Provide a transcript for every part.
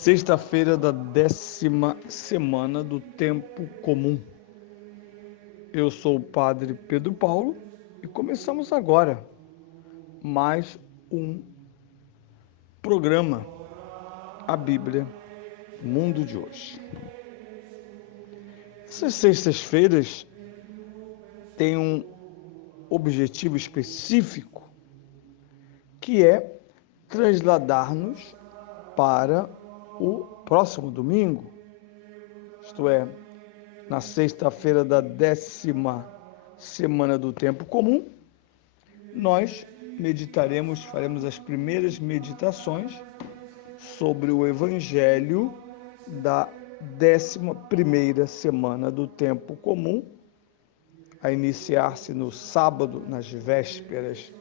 Sexta-feira da 10ª semana do Tempo Comum. Eu sou o Padre Pedro Paulo e começamos agora mais um programa, a Bíblia, Mundo de Hoje. Essas sextas-feiras têm um objetivo específico, que é trasladar-nos para o próximo domingo, isto é, na sexta-feira da 10ª semana do Tempo Comum, nós meditaremos, faremos as primeiras meditações sobre o Evangelho da 11ª semana do Tempo Comum, a iniciar-se no sábado, nas vésperas,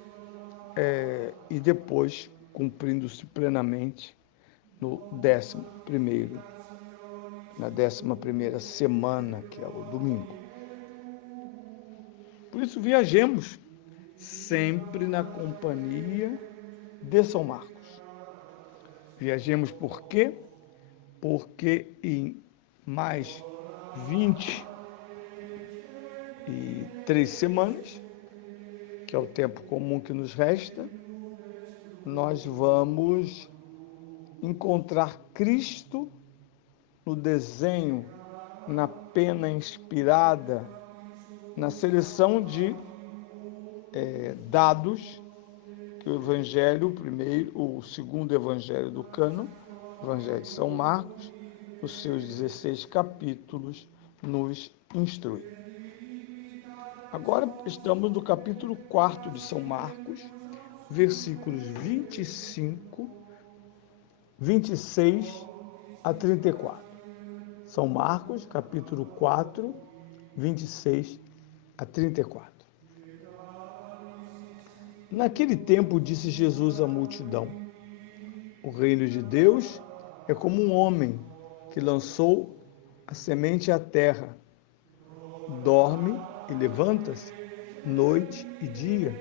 e depois cumprindo-se plenamente no 11º, na 11ª semana, que é o domingo. Por isso, viajemos sempre na companhia de São Marcos. Viajemos por quê? Porque em mais 23 semanas, que é o tempo comum que nos resta, nós vamos encontrar Cristo no desenho, na pena inspirada, na seleção de dados que o Evangelho, o segundo Evangelho do Cânon, o Evangelho de São Marcos, nos seus 16 capítulos, nos instrui. Agora estamos no capítulo 4 de São Marcos, versículos 26 a 34. São Marcos, capítulo 4, 26 a 34. Naquele tempo disse Jesus à multidão: o reino de Deus é como um homem que lançou a semente à terra. Dorme e levanta-se noite e dia,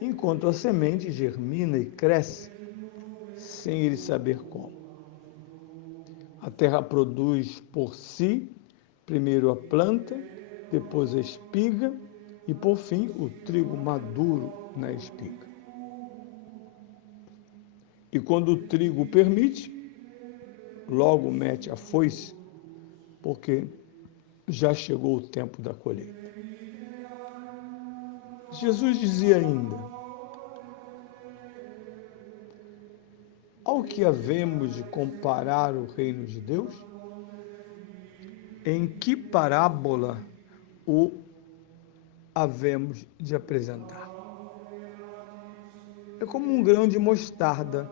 enquanto a semente germina e cresce, sem ele saber como. A terra produz por si, primeiro a planta, depois a espiga e, por fim, o trigo maduro na espiga. E quando o trigo permite, logo mete a foice, porque já chegou o tempo da colheita. Jesus dizia ainda: ao que havemos de comparar o reino de Deus? Em que parábola o havemos de apresentar? É como um grão de mostarda,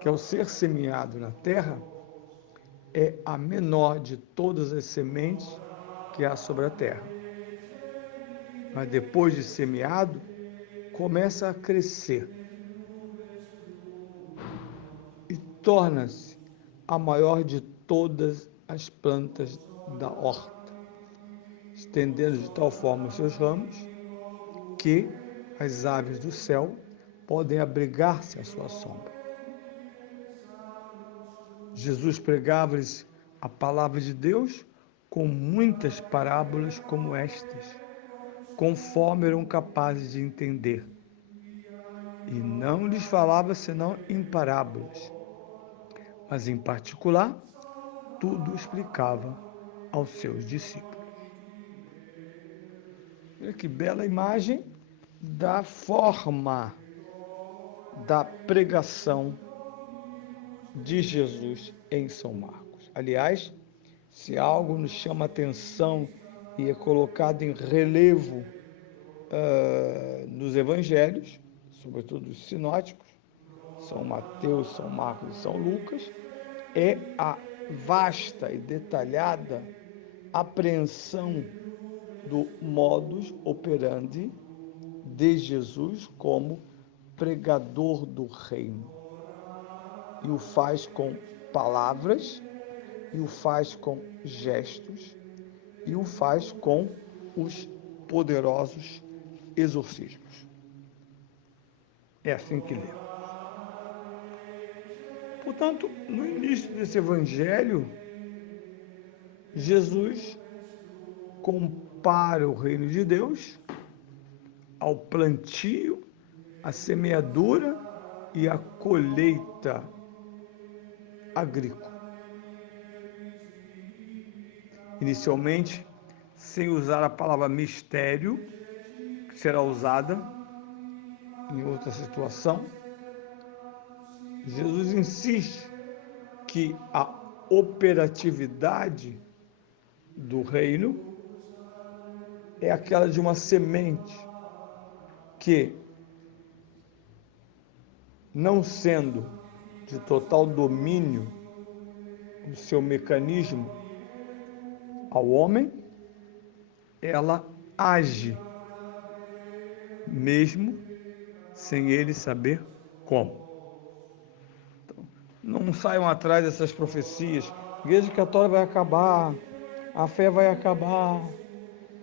que ao ser semeado na terra, é a menor de todas as sementes que há sobre a terra. Mas depois de semeado, começa a crescer e torna-se a maior de todas as plantas da horta, estendendo de tal forma os seus ramos que as aves do céu podem abrigar-se à sua sombra. Jesus pregava-lhes a palavra de Deus com muitas parábolas como estas, conforme eram capazes de entender. E não lhes falava senão em parábolas, mas em particular, tudo explicava aos seus discípulos. Olha que bela imagem da forma da pregação de Jesus em São Marcos. Aliás, se algo nos chama atenção e é colocado em relevo nos evangelhos, sobretudo os sinóticos, São Mateus, São Marcos e São Lucas, é a vasta e detalhada apreensão do modus operandi de Jesus como pregador do reino. E o faz com palavras, e o faz com gestos, e o faz com os poderosos exorcismos. É assim que lemos. Portanto, no início desse evangelho, Jesus compara o reino de Deus ao plantio, à semeadura e à colheita agrícola. Inicialmente, sem usar a palavra mistério, que será usada em outra situação, Jesus insiste que a operatividade do reino é aquela de uma semente que, não sendo de total domínio do seu mecanismo ao homem, ela age, mesmo sem ele saber como. Então, não saiam atrás dessas profecias. A Igreja Católica vai acabar, a fé vai acabar.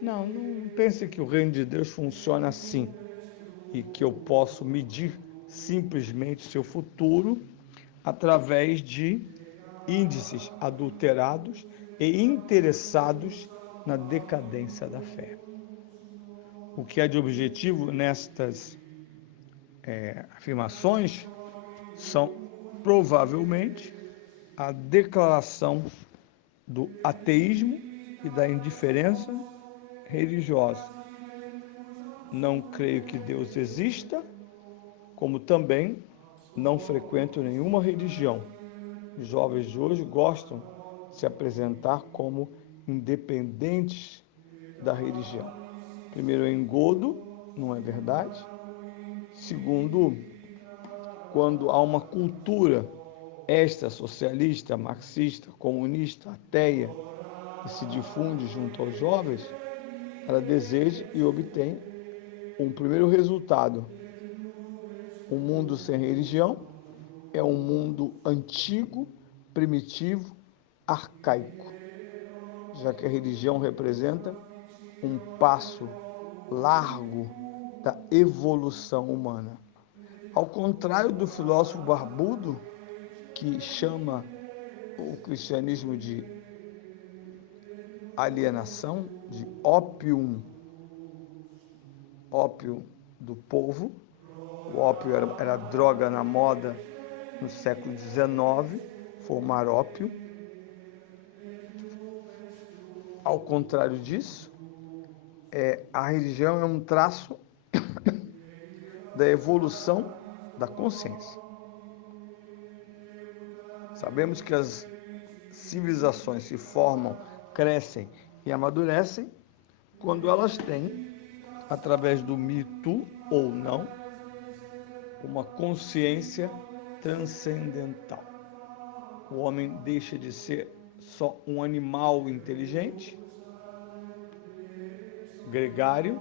Não pense que o reino de Deus funciona assim e que eu posso medir simplesmente seu futuro através de índices adulterados e interessados na decadência da fé. O que é de objetivo nestas afirmações são provavelmente a declaração do ateísmo e da indiferença religiosa. Não creio que Deus exista, como também não frequento nenhuma religião. Os jovens de hoje gostam de se apresentar como independentes da religião. Primeiro, é engodo, não é verdade? Segundo, quando há uma cultura extra-socialista, marxista, comunista, ateia, que se difunde junto aos jovens, ela deseja e obtém um primeiro resultado. Um mundo sem religião é um mundo antigo, primitivo, arcaico, já que a religião representa um passo largo da evolução humana. Ao contrário do filósofo barbudo, que chama o cristianismo de alienação, de ópio do povo. O ópio era droga na moda no século XIX, fumar ópio. Ao contrário disso, a religião é um traço da evolução da consciência. Sabemos que as civilizações se formam, crescem e amadurecem quando elas têm, através do mito ou não, uma consciência transcendental. O homem deixa de ser só um animal inteligente, gregário,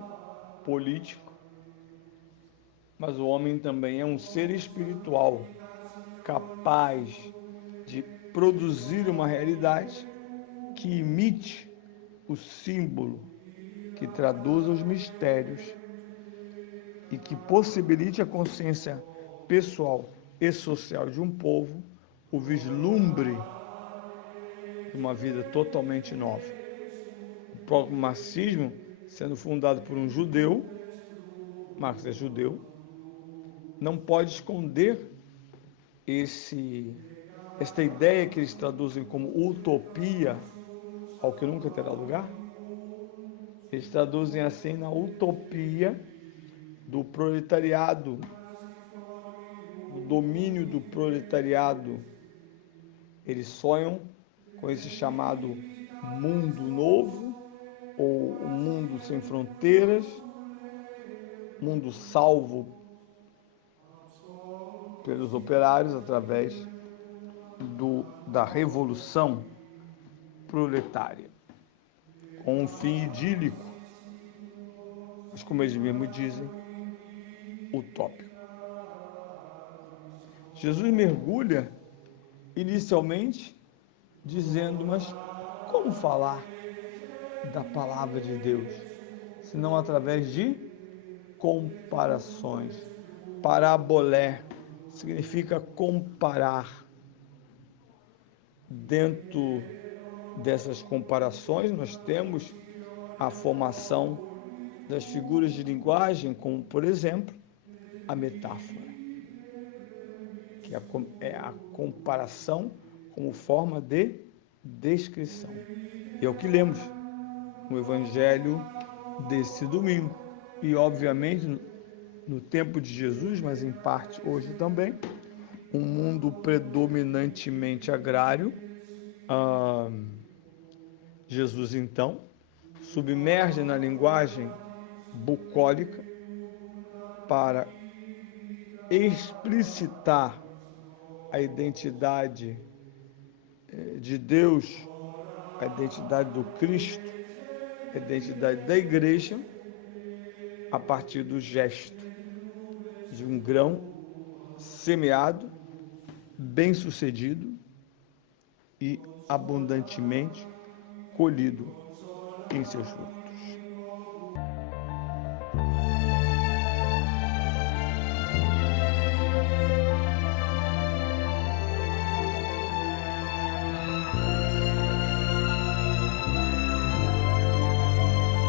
político, mas o homem também é um ser espiritual, capaz de produzir uma realidade que imite o símbolo, que traduza os mistérios e que possibilite a consciência pessoal e social de um povo o vislumbre de uma vida totalmente nova. O próprio marxismo, sendo fundado por um judeu, Marx é judeu, não pode esconder esta ideia que eles traduzem como utopia, ao que nunca terá lugar. Eles traduzem assim na utopia do proletariado, do domínio do proletariado. Eles sonham com esse chamado mundo novo, ou um mundo sem fronteiras, mundo salvo pelos operários através da revolução proletária, com um fim idílico, mas como eles mesmos dizem, utópico. Jesus mergulha inicialmente dizendo, mas como falar da palavra de Deus, senão através de comparações. Parabolé significa comparar. Dentro dessas comparações, nós temos a formação das figuras de linguagem, como, por exemplo, a metáfora, que é a comparação como forma de descrição. E é o que lemos no Evangelho desse domingo. E, obviamente, no tempo de Jesus, mas em parte hoje também, um mundo predominantemente agrário, Jesus, então, submerge na linguagem bucólica para explicitar a identidade de Deus, a identidade do Cristo, a identidade da igreja, a partir do gesto de um grão semeado, bem-sucedido e abundantemente colhido em seus frutos.